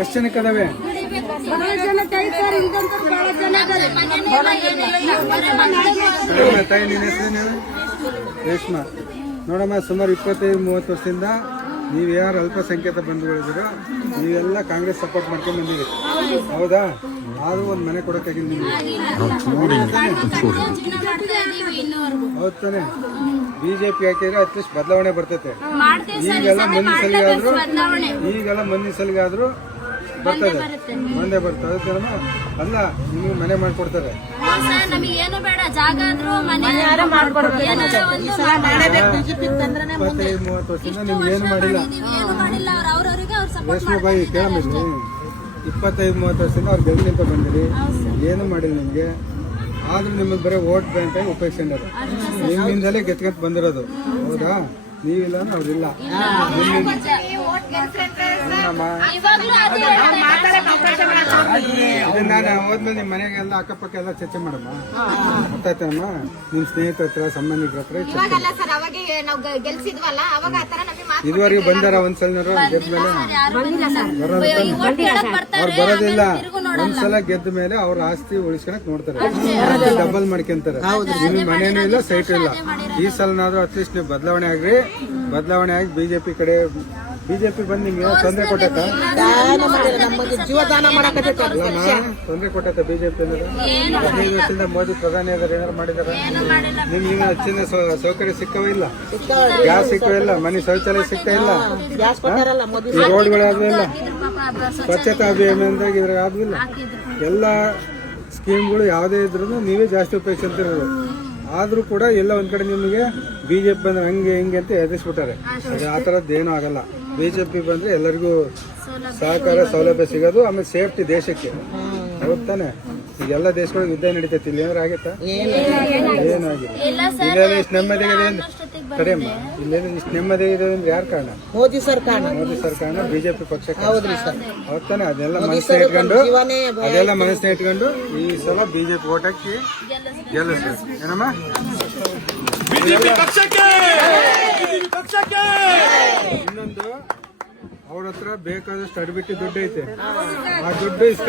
ಎಷ್ಟು ಜನಕ್ಕೆ ಅದಾವೆ? ತಾಯಿ ನಿನ್ನ ಹೆಸರೇನು? ರೇಷ್ಮಾ. ನೋಡಮ್ಮ, ಸುಮಾರು 25-30 ವರ್ಷದಿಂದ ನೀವು ಯಾರು ಅಲ್ಪಸಂಖ್ಯಾತ ಬಂಧುಗಳಿದ್ದೀರೋ ನೀವೆಲ್ಲ ಕಾಂಗ್ರೆಸ್ ಸಪೋರ್ಟ್ ಮಾಡ್ಕೊಂಡು ಬಂದಿರಿ, ಹೌದಾ? ಆದ್ರೂ ಒಂದು ಮನೆ ಕೊಡೋಕ್ಕಾಗಿಲ್ಲ ನಿಮಗೆ, ಹೌದು ತಾನೆ? ಬಿಜೆಪಿ ಹಾಕಿದ್ರೆ ಅಟ್ಲೀಸ್ಟ್ ಬದಲಾವಣೆ ಬರ್ತೈತೆ. ಈಗೆಲ್ಲ ಮುಂದಿನ ಸಲಿಗಾದ್ರೂ ಬರ್ತದೆ, ಮುಂದೆ ಬರ್ತದೆ. ಅದಕ್ಕೆ ಅಲ್ಲ, ನಿಮಗೆ ಮನೆ ಮಾಡ್ಕೊಡ್ತಾರೆ. 25-30 ವರ್ಷದಿಂದ ನಿಮ್ಗೆ ಏನು ಮಾಡಿಲ್ಲ. ರೇಷ್ಮೆ ಬಾಯಿ ಕೇಳಂಬಿದ್ರಿ, 25-30 ವರ್ಷದಿಂದ ಅವ್ರು ಗೆಲ್ಲಿಂತ ಬಂದಿರಿ, ಏನು ಮಾಡಿಲ್ಲ ನಿಮ್ಗೆ. ಆದ್ರೂ ನಿಮಗೆ ಬರೀ ವೋಟ್ ಬ್ಯಾಂಕ್ ಆಗಿ ಉಪಯೋಗಿಸ್ಕೊಂಡಾರೆ. ನಿಮ್ಮಿಂದಲೇ ಗೆತ್ಕೊಂತ ಬಂದಿರೋದು, ಹೌದಾ? ನೀವಿಲ್ಲ ಅವ್ರಿಲ್ಲ. ನಾನು ಹೋದ್ಮೇಲೆ ನಿಮ್ಮ ಮನೆಗೆಲ್ಲ ಅಕ್ಕಪಕ್ಕ ಎಲ್ಲ ಚರ್ಚೆ ಮಾಡಮ್ಮ, ಗೊತ್ತಾಯ್ತಮ್ಮ? ನಿಮ್ ಸ್ನೇಹಿತರ ಹತ್ರ, ಸಂಬಂಧಿಕರ ಹತ್ರ ಇದುವರೆಗೂ ಬಂದಾರ? ಒಂದ್ಸಲ ಗೆದ್ದ ಮೇಲೆ ಅವ್ರು ಬರೋದಿಲ್ಲ. ಒಂದ್ಸಲ ಗೆದ್ದ ಮೇಲೆ ಅವ್ರ ಆಸ್ತಿ ಉಳಿಸ್ಕೊಳಕ್ ನೋಡ್ತಾರೆ, ಡಬಲ್ ಮಾಡ್ಕೊಂತಾರೆ. ನಿಮ್ ಮನೇನೂ ಇಲ್ಲ, ಸೈಟು ಇಲ್ಲ. ಈ ಸಲನಾದ್ರೂ ಅಟ್ಲೀಸ್ಟ್ ನೀವು ಬದಲಾವಣೆ ಆಗ್ರಿ. ಬದಲಾವಣೆ ಆಗಿ ಬಿಜೆಪಿ ಕಡೆ, ಬಿಜೆಪಿ ಬಂದು ನಿಮ್ಗೆ ತೊಂದರೆ ಕೊಟ್ಟೈತ? ತೊಂದರೆ ಕೊಟ್ಟೈತ ಬಿಜೆಪಿ ಅನ್ನೋದು? 15 ವರ್ಷದಿಂದ ಮೋದಿ ಪ್ರಧಾನಿ ಆದ್ರೆ ಏನಾರು ಮಾಡಿದಾರ? ನಿಮ್ಗೆ ಹೆಚ್ಚಿನ ಸೌಕರ್ಯ ಸಿಕ್ಕವೇ ಇಲ್ಲ, ಗ್ಯಾಸ್ ಸಿಕ್ಕವೇ ಇಲ್ಲ, ಮನೆ ಶೌಚಾಲಯ ಸಿಗ್ತಾ ಇಲ್ಲ, ಈ ರೋಡ್ಗಳು ಆದ್ವಿಲ್ಲ, ಸ್ವಚ್ಛತಾ ಅಭಿಯಾನದಾಗ ಇದ್ರಾಗ ಆದ್ವಿಲ್ಲ. ಎಲ್ಲ ಸ್ಕೀಮ್ಗಳು ಯಾವುದೇ ಇದ್ರು ನೀವೇ ಜಾಸ್ತಿ ಉಪಯೋಗಿಸ್ತಿರೋದು. ಆದ್ರೂ ಕೂಡ ಎಲ್ಲ ಒಂದ್ ಕಡೆ ನಿಮಗೆ ಬಿಜೆಪಿ ಬಂದ್ರೆ ಹಂಗೆ ಹಿಂಗೆ ಅಂತ ಎದುರಿಸ್ಬಿಟ್ಟಾರೆ. ಆ ಥರದ್ದು ಏನೂ ಆಗಲ್ಲ. ಬಿಜೆಪಿ ಬಂದ್ರೆ ಎಲ್ಲರಿಗೂ ಸಹಕಾರ ಸೌಲಭ್ಯ ಸಿಗೋದು, ಆಮೇಲೆ ಸೇಫ್ಟಿ ದೇಶಕ್ಕೆ, ಹೌದು ತಾನೆ? ಈಗ ಎಲ್ಲ ದೇಶಗಳಿಗೆ ಯುದ್ಧ ನಡೀತೈತಿ, ಇಲ್ಲಿ ಏನಾರು ಆಗತ್ತಾ? ಏನಾಗಿಲ್ಲ. ಇಲ್ಲೆಲ್ಲ ಇಷ್ಟು ನೆಮ್ಮದಿಗಿದೆ ಕಡೆಯಮ್ಮ, ಇಲ್ಲೇನು ಇಷ್ಟು ನೆಮ್ಮದಿಗಿದೆ ಅಂದ್ರೆ ಯಾರು ಕಾರಣ? ಮೋದಿ ಸರ್ಕಾರ. ಮೋದಿ ಸರ್ಕಾರ, ಬಿಜೆಪಿ ಪಕ್ಷಕ್ಕೆ, ಹೌದು ತಾನೆ? ಅದೆಲ್ಲ ಮನಸ್ಸಿನ ಇಟ್ಕೊಂಡು ಈ ಸಲ ಬಿಜೆಪಿ ಓಟ್ ಹಾಕಿ ಗೆಲ್ಲಿಸ್ಬೇಕು, ಏನಮ್ಮ? ಇನ್ನೊಂದು, ಅವ್ರ ಹತ್ರ ಬೇಕಾದಷ್ಟು ಅಡ್ಬಿಟ್ಟು ದುಡ್ಡು ಐತೆ, ಆ ದುಡ್ಡು